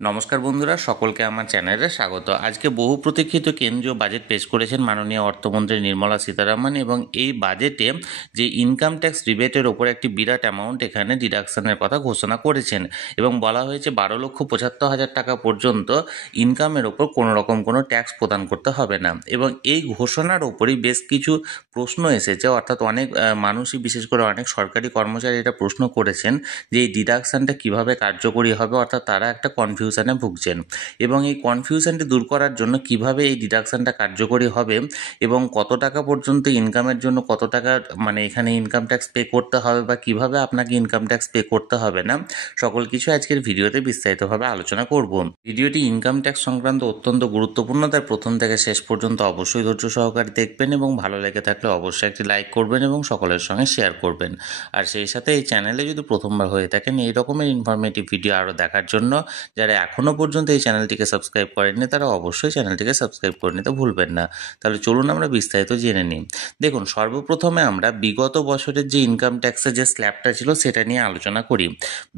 নমস্কার বন্ধুরা, সকলকে আমার চ্যানেলে স্বাগত। আজকে বহু প্রতীক্ষিত কেন্দ্রীয় বাজেট পেশ করেছেন মাননীয় অর্থমন্ত্রী নির্মলা সীতারামন, এবং এই বাজেটে যে ইনকাম ট্যাক্স রিবেটের ওপর একটি বিরাট অ্যামাউন্ট এখানে ডিডাকশনের কথা ঘোষণা করেছেন, এবং বলা হয়েছে 12,75,000 টাকা পর্যন্ত ইনকামের ওপর কোনো রকম কোনো ট্যাক্স প্রদান করতে হবে না। এবং এই ঘোষণার ওপরই বেশ কিছু প্রশ্ন এসেছে, অর্থাৎ অনেক মানুষই, বিশেষ করে অনেক সরকারি কর্মচারী এটা প্রশ্ন করেছেন যে এই ডিডাকশনটা কিভাবে কার্যকরী হবে, অর্থাৎ তারা একটা কনফিউশনে ভুগছেন, এবং এই কনফিউশনটি দূর করার জন্য কিভাবে এই ডিডাকশনটা কার্যকরী হবে এবং কত টাকা পর্যন্ত ইনকামের জন্য কত টাকা এখানে ইনকাম ট্যাক্স পে করতে হবে, বা কিভাবে আপনাকে ইনকাম ট্যাক্স পে করতে হবে না, সকল কিছু আজকের ভিডিওতে বিস্তারিতভাবে আলোচনা করব। ভিডিওটি ইনকাম ট্যাক্স সংক্রান্ত অত্যন্ত গুরুত্বপূর্ণ, তাই প্রথম থেকে শেষ পর্যন্ত অবশ্যই ধৈর্য সহকারে দেখবেন, এবং ভালো লেগে থাকলে অবশ্যই একটি লাইক করবেন এবং সকলের সঙ্গে শেয়ার করবেন। আর সেই সাথে এই চ্যানেলে যদি প্রথমবার হয়ে থাকেন এই রকমের ইনফরমেটিভ ভিডিও আরও দেখার জন্য, যারা এখনও পর্যন্ত এই চ্যানেলটিকে সাবস্ক্রাইব করেননি তারা অবশ্যই চ্যানেলটিকে সাবস্ক্রাইব করে নিতে ভুলবেন না। তাহলে চলুন আমরা বিস্তারিত জেনে নিই। দেখুন, সর্বপ্রথমে আমরা বিগত বছরের যে ইনকাম ট্যাক্সের যে স্ল্যাবটা ছিল সেটা নিয়ে আলোচনা করি।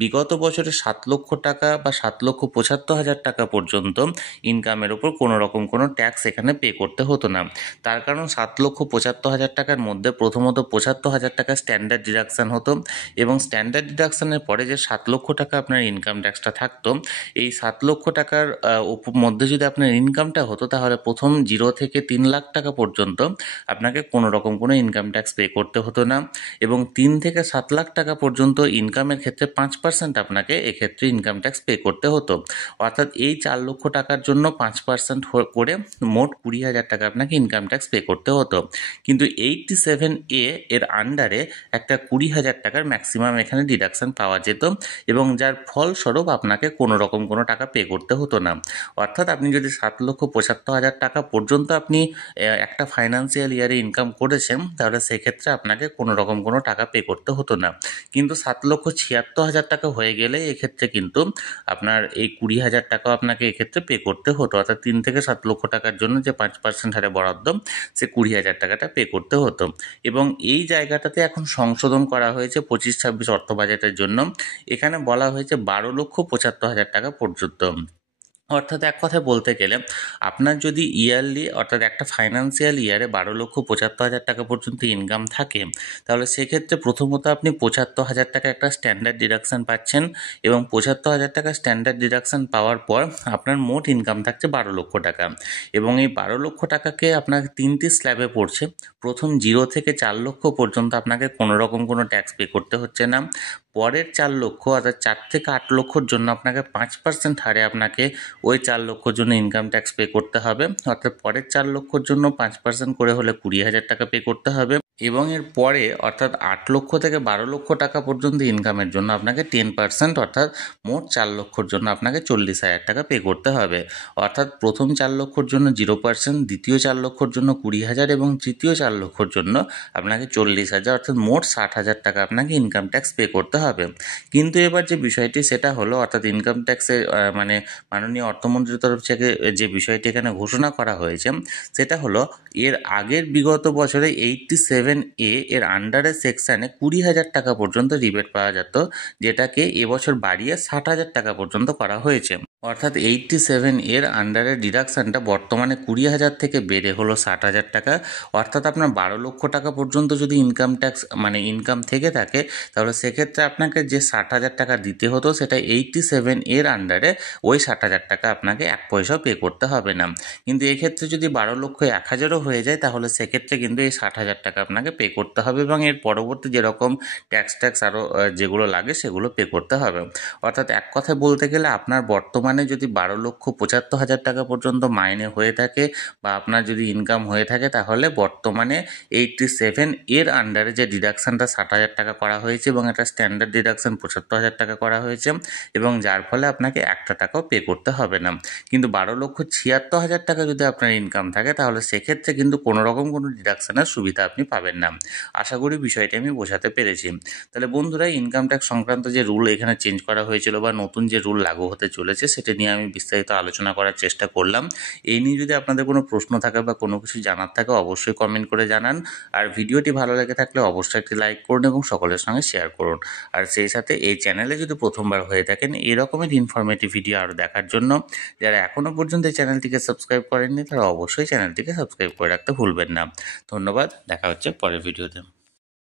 বিগত বছরে 7 লক্ষ টাকা বা 7,75,000 টাকা পর্যন্ত ইনকামের ওপর কোনো রকম কোনো ট্যাক্স এখানে পে করতে হতো না। তার কারণ 7,75,000 টাকার মধ্যে প্রথমত 75,000 টাকা স্ট্যান্ডার্ড ডিডাকশান হতো, এবং স্ট্যান্ডার্ড ডিডাকশানের পরে যে 7 লক্ষ টাকা আপনার ইনকাম ট্যাক্সটা থাকতো, এই 7 লক্ষ টাকার মধ্যে যদি আপনার ইনকামটা হতো, তাহলে প্রথম 0 থেকে 3 লাখ টাকা পর্যন্ত আপনাকে কোনো রকম কোনো ইনকাম ট্যাক্স পে করতে হতো না, এবং 3 থেকে 7 লাখ টাকা পর্যন্ত ইনকামের ক্ষেত্রে 5% আপনাকে এক্ষেত্রে ইনকাম ট্যাক্স পে করতে হতো। অর্থাৎ এই 4 লক্ষ টাকার জন্য 5% করে মোট 20,000 টাকা আপনাকে ইনকাম ট্যাক্স পে করতে হতো। কিন্তু 87A এর আন্ডারে একটা 20,000 টাকার ম্যাক্সিমাম এখানে ডিডাকশান পাওয়া যেত, এবং যার ফলস্বরূপ আপনাকে কোনো রকম কোনো টাকা পে করতে হতো না। অর্থাৎ আপনি যদি 7,75,000 টাকা পর্যন্ত আপনি একটা ফাইন্যান্সিয়াল ইয়ারে ইনকাম করেছেন, তাহলে সেক্ষেত্রে আপনাকে কোনো রকম কোনো টাকা পে করতে হতো না। কিন্তু 7,76,000 টাকা হয়ে গেলে এক্ষেত্রে কিন্তু আপনার এই 20,000 টাকাও আপনাকে এক্ষেত্রে পে করতে হতো। অর্থাৎ 3 থেকে 7 লক্ষ টাকার জন্য যে 5% হারে বরাদ্দ, সে 20,000 টাকাটা পে করতে হতো। এবং এই জায়গাটাতে এখন সংশোধন করা হয়েছে 25-26 অর্থ বাজেটের জন্য। এখানে বলা হয়েছে 12,75,000 টাকা পর্যন্ত। অর্থাৎ এক কথায় বলতে গেলে আপনার যদি ইয়ারলি, অর্থাৎ একটা ফাইন্যান্সিয়াল ইয়ারে 12,75,000 টাকা পর্যন্ত ইনকাম থাকে, তাহলে সেক্ষেত্রে প্রথমত আপনি 75,000 টাকা একটা স্ট্যান্ডার্ড ডিডাকশান পাচ্ছেন, এবং 75,000 টাকা স্ট্যান্ডার্ড ডিডাকশান পাওয়ার পর আপনার মোট ইনকাম থাকছে 12 লক্ষ টাকা, এবং এই 12 লক্ষ টাকাকে আপনার 3টি স্ল্যাবে পড়ছে। প্রথম 0 থেকে 4 লক্ষ পর্যন্ত আপনাকে কোনো রকম কোনো ট্যাক্স পে করতে হচ্ছে না। পরের 4 লক্ষ, অর্থাৎ 4 থেকে 8 লক্ষর জন্য আপনাকে 5% হারে আপনাকে ওই 4 লক্ষর জন্য ইনকাম ট্যাক্স পে করতে হবে। অর্থাৎ পরের 4 লক্ষর জন্য 5% করে হলে 20,000 টাকা পে করতে হবে, এবং এর পরে অর্থাৎ 8 লক্ষ থেকে 12 লক্ষ টাকা পর্যন্ত ইনকামের জন্য আপনাকে 10%, অর্থাৎ মোট 4 লক্ষর জন্য আপনাকে 40,000 টাকা পে করতে হবে। অর্থাৎ প্রথম 4 লক্ষর জন্য 0%, দ্বিতীয় 4 লক্ষর জন্য 20,000, এবং তৃতীয় 4 লক্ষর জন্য আপনাকে 40,000, অর্থাৎ মোট 60,000 টাকা আপনাকে ইনকাম ট্যাক্স পে করতে হবে। কিন্তু এবার যে বিষয়টি সেটা হলো, অর্থাৎ ইনকাম ট্যাক্সে মাননীয় অর্থমন্ত্রীর তরফ থেকে যে বিষয়টি এখানে ঘোষণা করা হয়েছে, সেটা হলো এর আগের বিগত বছরে 87A এর আন্ডারের সেকশানে 20,000 টাকা পর্যন্ত রিবেট পাওয়া যেত, যেটাকে এবছর বাড়িয়ে 60,000 টাকা পর্যন্ত করা হয়েছে। অর্থাৎ 87 এর আন্ডারের ডিডাকশানটা বর্তমানে 20,000 থেকে বেড়ে হলো 60,000 টাকা। অর্থাৎ আপনার 12 লক্ষ টাকা পর্যন্ত যদি ইনকাম ট্যাক্স ইনকাম থেকে থাকে, তাহলে সেক্ষেত্রে আপনাকে যে 60,000 টাকা দিতে হতো, সেটা 87 এর আন্ডারে ওই 60,000 টাকা আপনাকে 1 পয়সাও পে করতে হবে না। কিন্তু এক্ষেত্রে যদি 12,01,000ও হয়ে যায়, তাহলে সেক্ষেত্রে কিন্তু এই 60,000 টাকা আপনাকে পে করতে হবে, এবং এর পরবর্তী যেরকম ট্যাক্স আরও যেগুলো লাগে সেগুলো পে করতে হবে। অর্থাৎ এক কথায় বলতে গেলে আপনার বর্তমানে যদি 12,75,000 টাকা পর্যন্ত মাইনে হয়ে থাকে, বা আপনার যদি ইনকাম হয়ে থাকে, তাহলে বর্তমানে 87 এর আন্ডারে যে ডিডাকশানটা 60,000 টাকা করা হয়েছে, এবং একটা স্ট্যান্ডার্ড ডিডাকশান 75,000 টাকা করা হয়েছে, এবং যার ফলে আপনাকে একটা টাকাও পে করতে হবে না। কিন্তু 12,76,000 টাকা যদি আপনার ইনকাম থাকে, তাহলে সেক্ষেত্রে কিন্তু কোনো রকম কোনো ডিডাকশানের সুবিধা আপনি পাবেন না। আশা করি বিষয়টি আমি বোঝাতে পেরেছি। তাহলে বন্ধুরা, ইনকাম ট্যাক্স সংক্রান্ত যে রুল এখানে চেঞ্জ করা হয়েছিল, বা নতুন যে রুল লাগু হতে চলেছে, সেটা নিয়ে আমি বিস্তারিত আলোচনা করার চেষ্টা করলাম। এই নিয়ে যদি আপনাদের কোনো প্রশ্ন থাকে বা কোনো কিছু জানার থাকে অবশ্যই কমেন্ট করে জানান। আর ভিডিওটি ভালো লেগে থাকলে অবশ্যই একটি লাইক করুন এবং সকলের সঙ্গে শেয়ার করুন। আর সেই সাথে এই চ্যানেলে যদি প্রথমবার হয়ে থাকেন এই রকমের ইনফরমেটিভ ভিডিও আরও দেখার জন্য যারা এখনও পর্যন্ত এই চ্যানেলটিকে সাবস্ক্রাইব করেননি তারা অবশ্যই চ্যানেলটিকে সাবস্ক্রাইব করে রাখতে ভুলবেন না। ধন্যবাদ, দেখা হচ্ছে পরের ভিডিওতে।